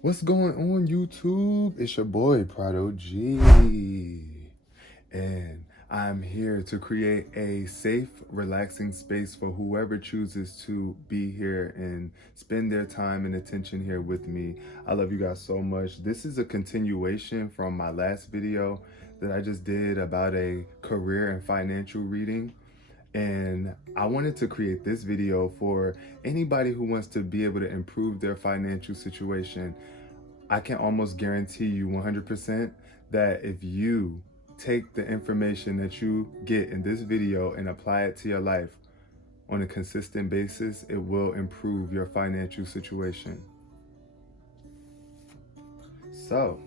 What's going on, YouTube? It's your boy Prado G, and I'm here to create a safe, relaxing space for whoever chooses to be here and spend their time and attention here with me. I love you guys so much. This is a continuation from my last video that I just did about a career and financial reading. And I wanted to create this video for anybody who wants to be able to improve their financial situation. I can almost guarantee you 100% that if you take the information that you get in this video and apply it to your life on a consistent basis, it will improve your financial situation. So,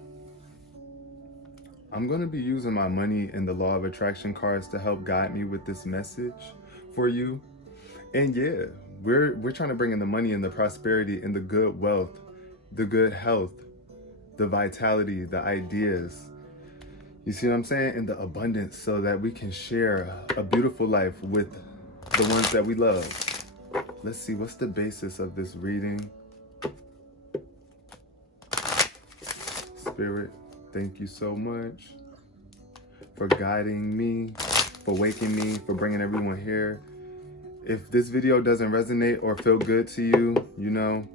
I'm going to be using my money and the law of attraction cards to help guide me with this message for you. And yeah, we're trying to bring in the money and the prosperity and the good wealth, the good health, the vitality, the ideas. You see what I'm saying? And the abundance, so that we can share a beautiful life with the ones that we love. Let's see, what's the basis of this reading? Spirit, thank you so much for guiding me, for waking me, for bringing everyone here. If this video doesn't resonate or feel good to you, you know,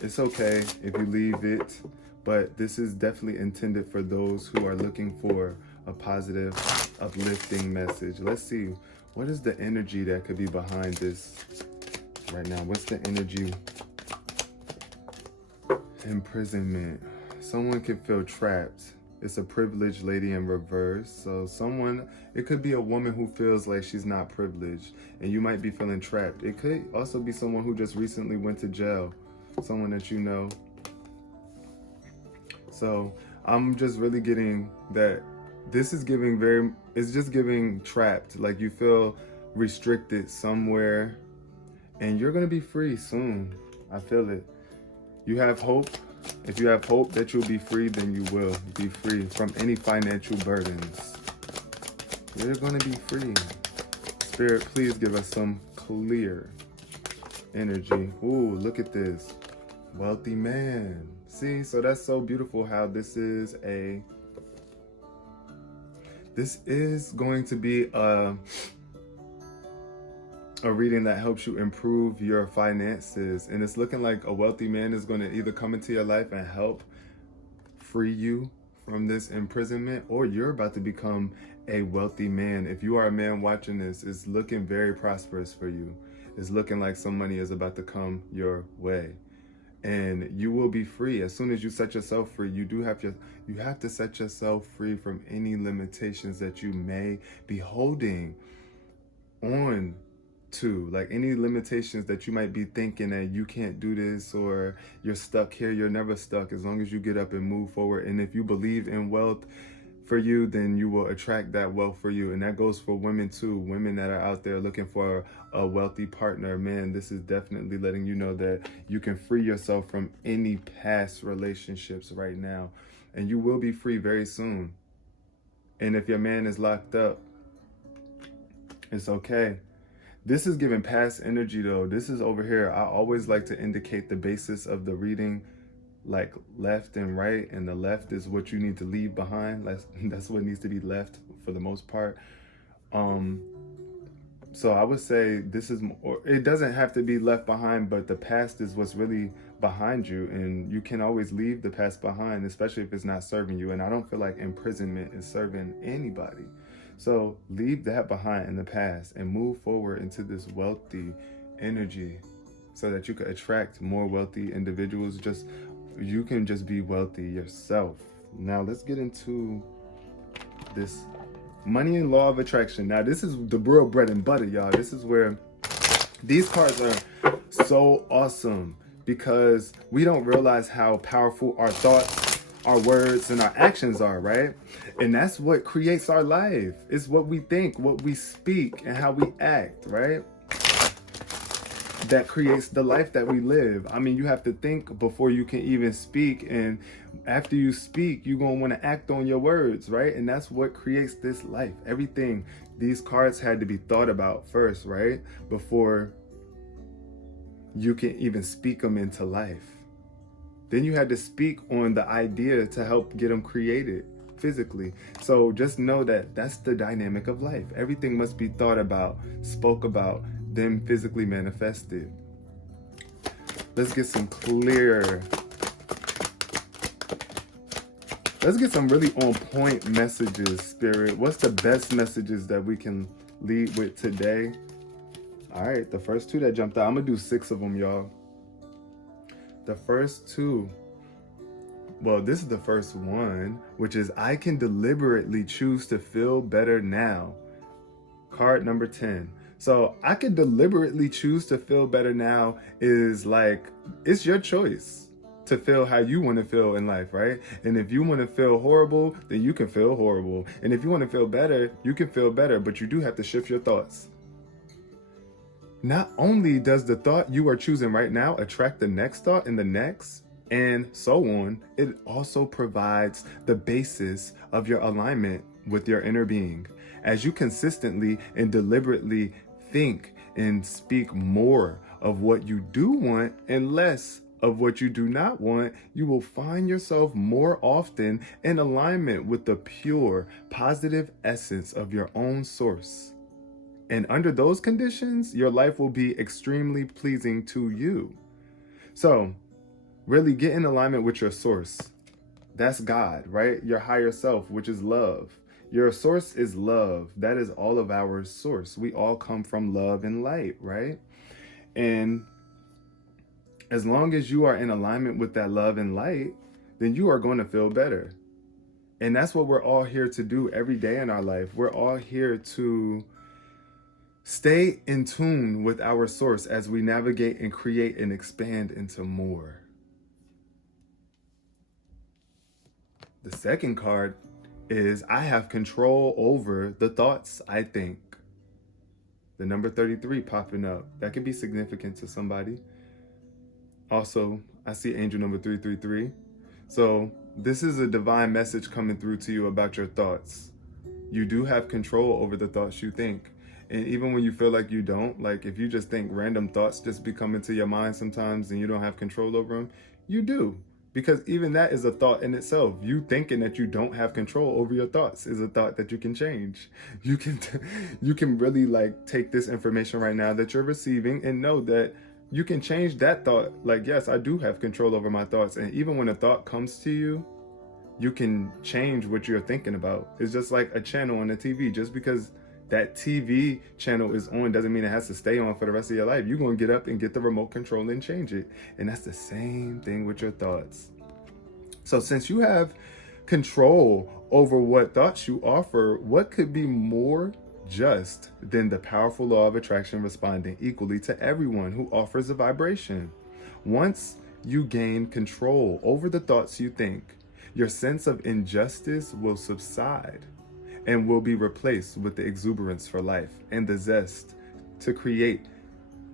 it's okay if you leave it, but this is definitely intended for those who are looking for a positive, uplifting message. Let's see, what is the energy that could be behind this right now? What's the energy? Imprisonment. Someone could feel trapped. It's a privileged lady in reverse. So someone, it could be a woman who feels like she's not privileged and you might be feeling trapped. It could also be someone who just recently went to jail, someone that you know. So I'm just really getting that this is giving it's just giving trapped, like you feel restricted somewhere and you're gonna be free soon. I feel it. You have hope. If you have hope that you'll be free, then you will be free from any financial burdens. You're gonna be free. Spirit, please give us some clear energy. Ooh, look at this. Wealthy man. See, so that's so beautiful how this is going to be a reading that helps you improve your finances. And it's looking like a wealthy man is going to either come into your life and help free you from this imprisonment, or you're about to become a wealthy man. If you are a man watching this, it's looking very prosperous for you. It's looking like some money is about to come your way. And you will be free. As soon as you set yourself free, you have to set yourself free from any limitations that you may be holding on to, like any limitations that you might be thinking that you can't do this or you're stuck here. You're never stuck as long as you get up and move forward. And if you believe in wealth for you, then you will attract that wealth for you. And that goes for women too. Women that are out there looking for a wealthy partner. Man, this is definitely letting you know that you can free yourself from any past relationships right now. And you will be free very soon. And if your man is locked up, it's okay. This is giving past energy though. This is over here. I always like to indicate the basis of the reading, like left and right, and the left is what you need to leave behind. That's what needs to be left for the most part. So I would say this is, or it doesn't have to be left behind, but the past is what's really behind you, and you can always leave the past behind, especially if it's not serving you. And I don't feel like imprisonment is serving anybody. So leave that behind in the past and move forward into this wealthy energy so that you can attract more wealthy individuals. You can just be wealthy yourself. Now let's get into this money and law of attraction. Now this is the real bread and butter, y'all. This is where these cards are so awesome, because we don't realize how powerful our thoughts, our words, and our actions are, right? And that's what creates our life. It's what we think, what we speak, and how we act, right? That creates the life that we live. I mean, you have to think before you can even speak, and after you speak, you're gonna want to act on your words, right? And that's what creates this life. Everything, these cards had to be thought about first, right? Before you can even speak them into life. Then you had to speak on the idea to help get them created physically. So just know that that's the dynamic of life. Everything must be thought about, spoke about, then physically manifested. Let's get some really on point messages, Spirit. What's the best messages that we can lead with today? All right, the first two that jumped out, I'm gonna do 6 of them, y'all. The first two, well, this is the first one, which is I can deliberately choose to feel better now. Card number 10. So I can deliberately choose to feel better now is like, it's your choice to feel how you want to feel in life, right? And if you want to feel horrible, then you can feel horrible. And if you want to feel better, you can feel better, but you do have to shift your thoughts. Not only does the thought you are choosing right now attract the next thought and the next, and so on, it also provides the basis of your alignment with your inner being. As you consistently and deliberately think and speak more of what you do want and less of what you do not want, you will find yourself more often in alignment with the pure, positive essence of your own source. And under those conditions, your life will be extremely pleasing to you. So, really get in alignment with your source. That's God, right? Your higher self, which is love. Your source is love. That is all of our source. We all come from love and light, right? And as long as you are in alignment with that love and light, then you are going to feel better. And that's what we're all here to do every day in our life. We're all here to stay in tune with our source as we navigate and create and expand into more. The second card is I have control over the thoughts I think. The number 33 popping up. That could be significant to somebody. Also, I see angel number 333. So this is a divine message coming through to you about your thoughts. You do have control over the thoughts you think. And even when you feel like you don't, like if you just think random thoughts just be coming to your mind sometimes and you don't have control over them, you do. Because even that is a thought in itself. You thinking that you don't have control over your thoughts is a thought that you can change. You can really like take this information right now that you're receiving and know that you can change that thought. Like, yes, I do have control over my thoughts. And even when a thought comes to you, you can change what you're thinking about. It's just like a channel on the TV. Just because that TV channel is on doesn't mean it has to stay on for the rest of your life. You're going to get up and get the remote control and change it. And that's the same thing with your thoughts. So since you have control over what thoughts you offer, what could be more just than the powerful law of attraction responding equally to everyone who offers a vibration? Once you gain control over the thoughts you think, your sense of injustice will subside and will be replaced with the exuberance for life and the zest to create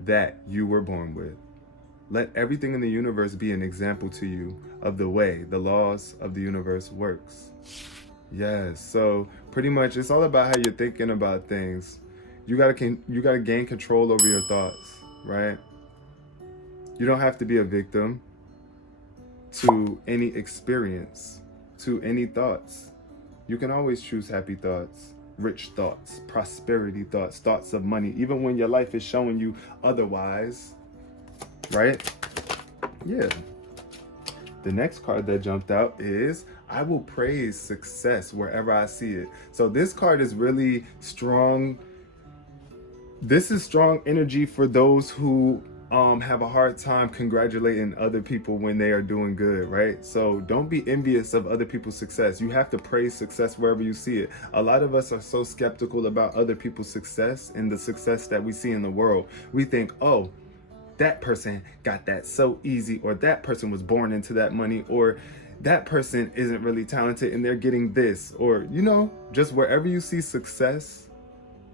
that you were born with. Let everything in the universe be an example to you of the way the laws of the universe works. Yes, so pretty much it's all about how you're thinking about things. You gotta gain control over your thoughts, right? You don't have to be a victim to any experience, to any thoughts. You can always choose happy thoughts, rich thoughts, prosperity thoughts, thoughts of money, even when your life is showing you otherwise, right? Yeah. The next card that jumped out is I will praise success wherever I see it. So this card is really strong. This is strong energy for those who have a hard time congratulating other people when they are doing good, right? So don't be envious of other people's success. You have to praise success wherever you see it. A lot of us are so skeptical about other people's success and the success that we see in the world. We think, oh, that person got that so easy, or that person was born into that money, or that person isn't really talented and they're getting this, or, you know, just wherever you see success,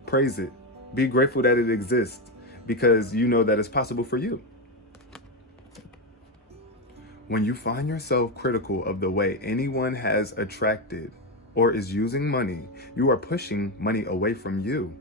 praise it. Be grateful that it exists, because you know that it's possible for you. When you find yourself critical of the way anyone has attracted or is using money, you are pushing money away from you.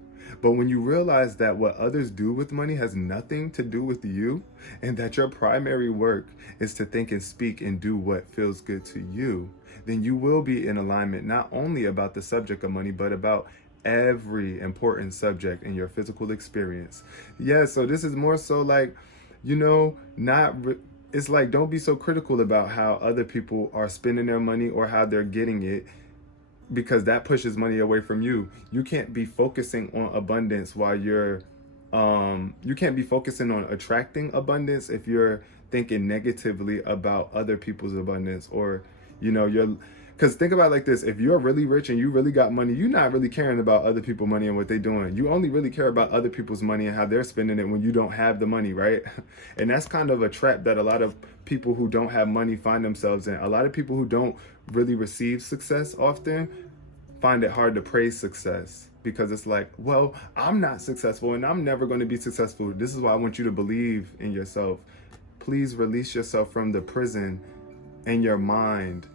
But when you realize that what others do with money has nothing to do with you, and that your primary work is to think and speak and do what feels good to you, then you will be in alignment not only about the subject of money, but about every important subject in your physical experience. Yeah, so this is more so like, it's like, don't be so critical about how other people are spending their money or how they're getting it, because that pushes money away from you. You can't be focusing on abundance while you can't be focusing on attracting abundance if you're thinking negatively about other people's abundance, or because think about it like this: if you're really rich and you really got money, you're not really caring about other people's money and what they're doing. You only really care about other people's money and how they're spending it when you don't have the money, right? And that's kind of a trap that a lot of people who don't have money find themselves in. A lot of people who don't really receive success often find it hard to praise success, because it's like, well, I'm not successful and I'm never going to be successful. This is why I want you to believe in yourself. Please release yourself from the prison in your mind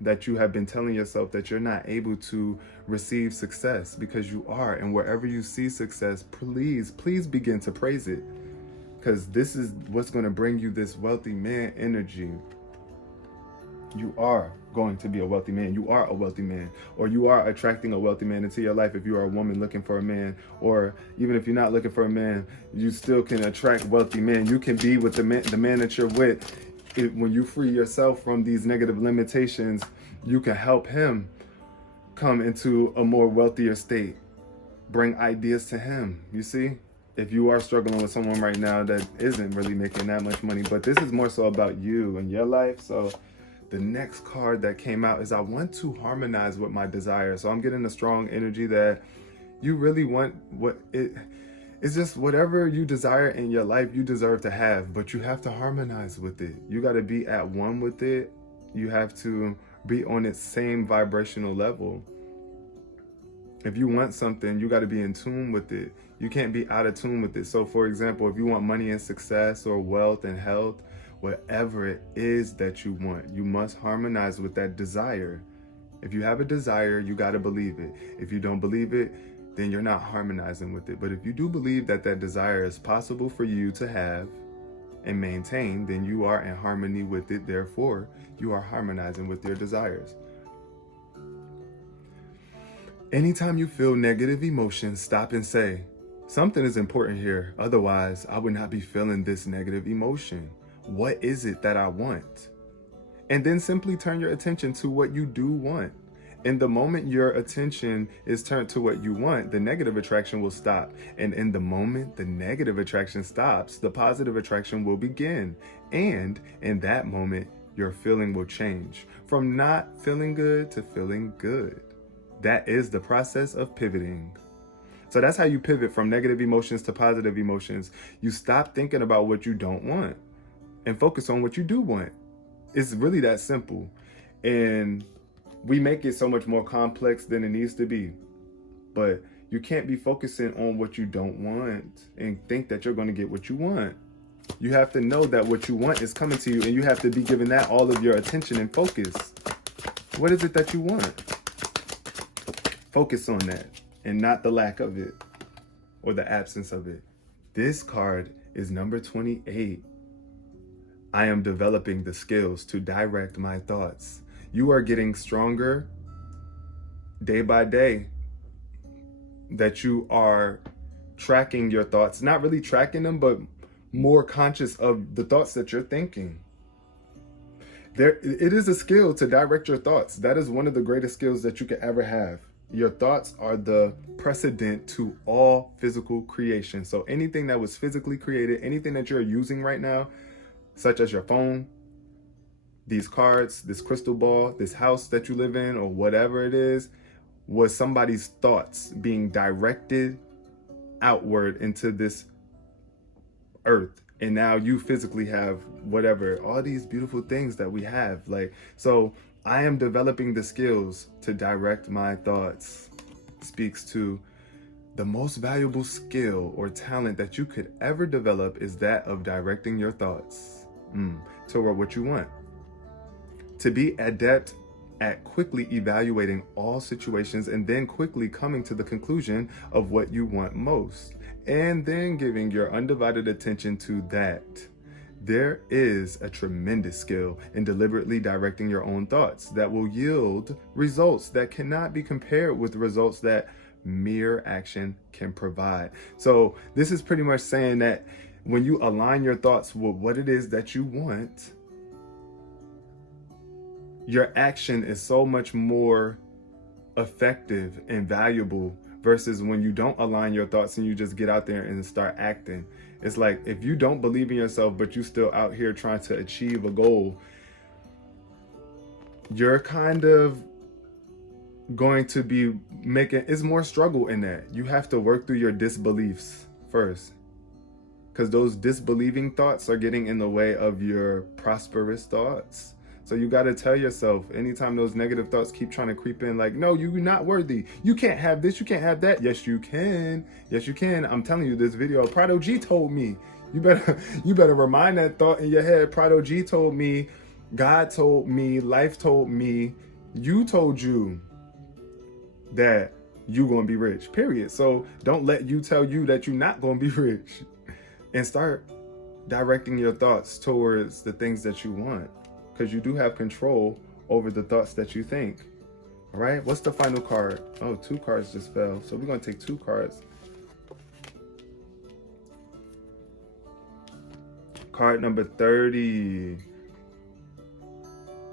that you have been telling yourself that you're not able to receive success, because you are. And wherever you see success, please begin to praise it, because this is what's going to bring you this wealthy man energy. You are going to be a wealthy man. You are a wealthy man, or you are attracting a wealthy man into your life. If you are a woman looking for a man, or even if you're not looking for a man, you still can attract wealthy men. You can be with the man that you're with. When you free yourself from these negative limitations, you can help him come into a more wealthier state. Bring ideas to him. You see, if you are struggling with someone right now that isn't really making that much money, but this is more so about you and your life. So the next card that came out is I want to harmonize with my desire. So I'm getting a strong energy that you really want it's just whatever you desire in your life, you deserve to have, but you have to harmonize with it. You got to be at one with it. You have to be on its same vibrational level. If you want something, you got to be in tune with it. You can't be out of tune with it. So for example, if you want money and success or wealth and health, whatever it is that you want, you must harmonize with that desire. If you have a desire, you got to believe it. If you don't believe it, then you're not harmonizing with it. But if you do believe that that desire is possible for you to have and maintain, then you are in harmony with it. Therefore, you are harmonizing with your desires. Anytime you feel negative emotions, stop and say, something is important here. Otherwise, I would not be feeling this negative emotion. What is it that I want? And then simply turn your attention to what you do want. In the moment your attention is turned to what you want, the negative attraction will stop. And in the moment the negative attraction stops, the positive attraction will begin. And in that moment, your feeling will change from not feeling good to feeling good. That is the process of pivoting. So that's how you pivot from negative emotions to positive emotions. You stop thinking about what you don't want and focus on what you do want. It's really that simple. And we make it so much more complex than it needs to be. But you can't be focusing on what you don't want and think that you're going to get what you want. You have to know that what you want is coming to you, and you have to be giving that all of your attention and focus. What is it that you want? Focus on that and not the lack of it or the absence of it. This card is number 28. I am developing the skills to direct my thoughts. You are getting stronger day by day, that you are tracking your thoughts, not really tracking them, but more conscious of the thoughts that you're thinking. It is a skill to direct your thoughts. That is one of the greatest skills that you could ever have. Your thoughts are the precedent to all physical creation. So anything that was physically created, anything that you're using right now, such as your phone, these cards, this crystal ball, this house that you live in, or whatever it is, was somebody's thoughts being directed outward into this earth. And now you physically have whatever, all these beautiful things that we have. So I am developing the skills to direct my thoughts. Speaks to the most valuable skill or talent that you could ever develop is that of directing your thoughts toward what you want. To be adept at quickly evaluating all situations and then quickly coming to the conclusion of what you want most, and then giving your undivided attention to that. There is a tremendous skill in deliberately directing your own thoughts that will yield results that cannot be compared with results that mere action can provide. So this is pretty much saying that when you align your thoughts with what it is that you want, your action is so much more effective and valuable versus when you don't align your thoughts and you just get out there and start acting. It's like if you don't believe in yourself, but you still out here trying to achieve a goal, you're kind of going to be it's more struggle in that. You have to work through your disbeliefs first, because those disbelieving thoughts are getting in the way of your prosperous thoughts. So you got to tell yourself, anytime those negative thoughts keep trying to creep in, like, no, you're not worthy. You can't have this. You can't have that. Yes, you can. Yes, you can. I'm telling you, this video, Prado G told me. You better remind that thought in your head. Prado G told me, God told me, life told me, you told you that you're going to be rich, period. So don't let you tell you that you're not going to be rich, and start directing your thoughts towards the things that you want. Because you do have control over the thoughts that you think. All right, what's the final card? Oh, 2 cards just fell. So we're going to take 2 cards. Card number 30.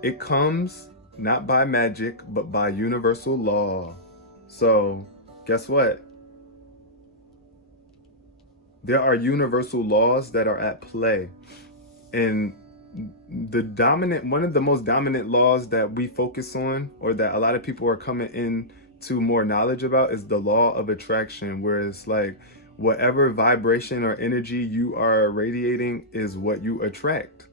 It comes not by magic, but by universal law. So guess what? There are universal laws that are at play. And one of the most dominant laws that we focus on, or that a lot of people are coming in to more knowledge about, is the law of attraction, where it's like whatever vibration or energy you are radiating is what you attract.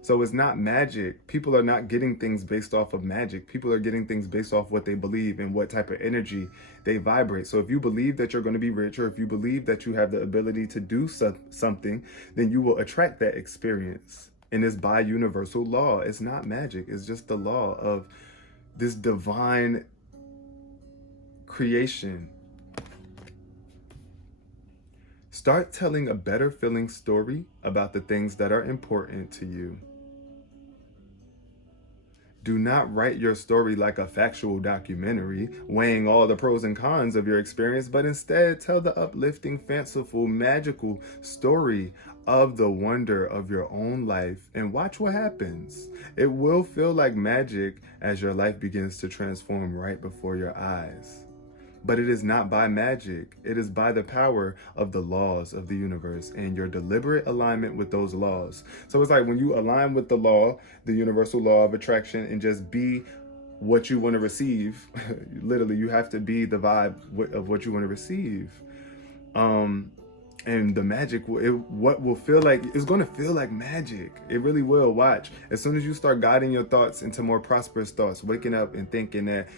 So it's not magic. People are not getting things based off of magic. People are getting things based off what they believe and what type of energy they vibrate. So if you believe that you're going to be rich, or if you believe that you have the ability to do something, then you will attract that experience. And it's by universal law. It's not magic. It's just the law of this divine creation. Start telling a better feeling story about the things that are important to you. Do not write your story like a factual documentary, weighing all the pros and cons of your experience, but instead tell the uplifting, fanciful, magical story of the wonder of your own life, and watch what happens. It will feel like magic as your life begins to transform right before your eyes. But it is not by magic. It is by the power of the laws of the universe and your deliberate alignment with those laws. So it's like when you align with the law, the universal law of attraction, and just be what you want to receive. Literally, you have to be the vibe of what you want to receive. And the magic, what will feel like, it's going to feel like magic. It really will. Watch. As soon as you start guiding your thoughts into more prosperous thoughts, waking up and thinking that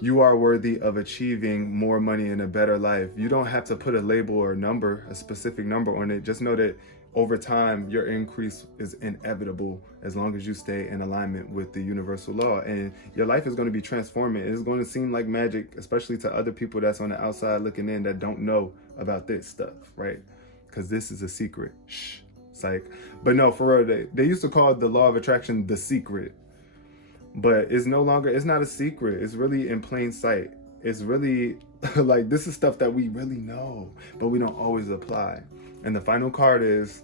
you are worthy of achieving more money and a better life. You don't have to put a label or a number, a specific number on it. Just know that over time, your increase is inevitable as long as you stay in alignment with the universal law. And your life is going to be transforming. It's going to seem like magic, especially to other people that's on the outside looking in that don't know about this stuff, right? Because this is a secret. Shh, psych. But no, for real, they used to call the law of attraction the secret. But it's no longer, it's not a secret. It's really in plain sight. It's really like, this is stuff that we really know, but we don't always apply. And the final card is,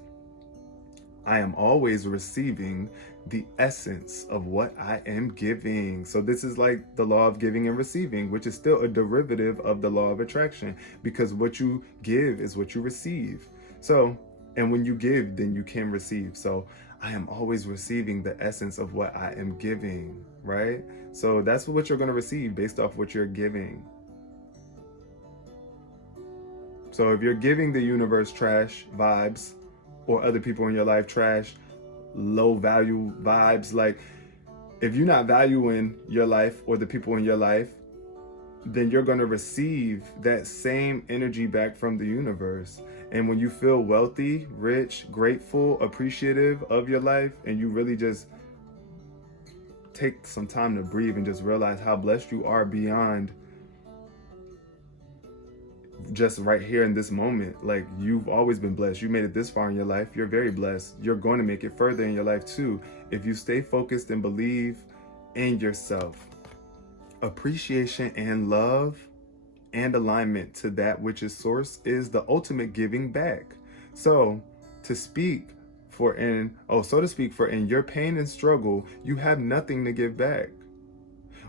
I am always receiving the essence of what I am giving. So this is like the law of giving and receiving, which is still a derivative of the law of attraction, because what you give is what you receive. So, and when you give, then you can receive. So I am always receiving the essence of what I am giving, right? So that's what you're going to receive based off what you're giving. So if you're giving the universe trash vibes, or other people in your life trash, low value vibes, like if you're not valuing your life or the people in your life, then you're going to receive that same energy back from the universe. And when you feel wealthy, rich, grateful, appreciative of your life, and you really just take some time to breathe and just realize how blessed you are beyond just right here in this moment. Like, you've always been blessed. You made it this far in your life. You're very blessed. You're going to make it further in your life too, if you stay focused and believe in yourself. Appreciation and love and alignment to that which is source is the ultimate giving back. So to speak for in your pain and struggle, you have nothing to give back.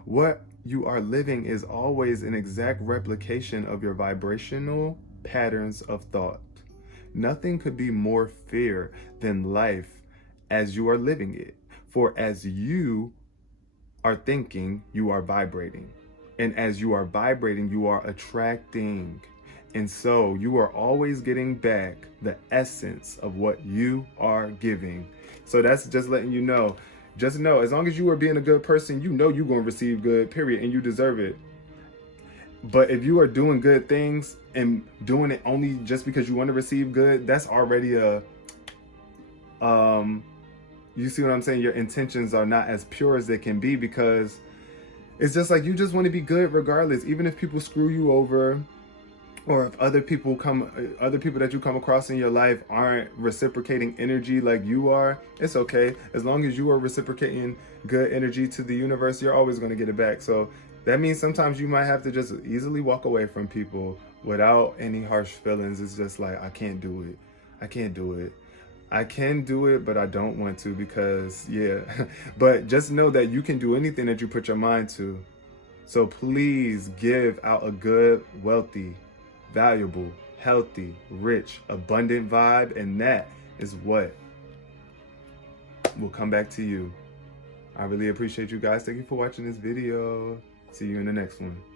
What you are living is always an exact replication of your vibrational patterns of thought. Nothing could be more fair than life as you are living it. For as you are thinking, you are vibrating. And as you are vibrating, you are attracting. And so you are always getting back the essence of what you are giving. So that's just letting you know. Just know, as long as you are being a good person, you know you're going to receive good, period, and you deserve it. But if you are doing good things and doing it only just because you want to receive good, that's already you see what I'm saying? Your intentions are not as pure as they can be, because it's just like you just want to be good regardless. Even if people screw you over, or if other people that you come across in your life aren't reciprocating energy like you are, it's okay. As long as you are reciprocating good energy to the universe, you're always going to get it back. So that means sometimes you might have to just easily walk away from people without any harsh feelings. It's just like, I can't do it. I can't do it. I can do it, but I don't want to, because but just know that you can do anything that you put your mind to. So please give out a good, wealthy, valuable, healthy, rich, abundant vibe, and that is what will come back to you. I really appreciate you guys. Thank you for watching this video. See you in the next one.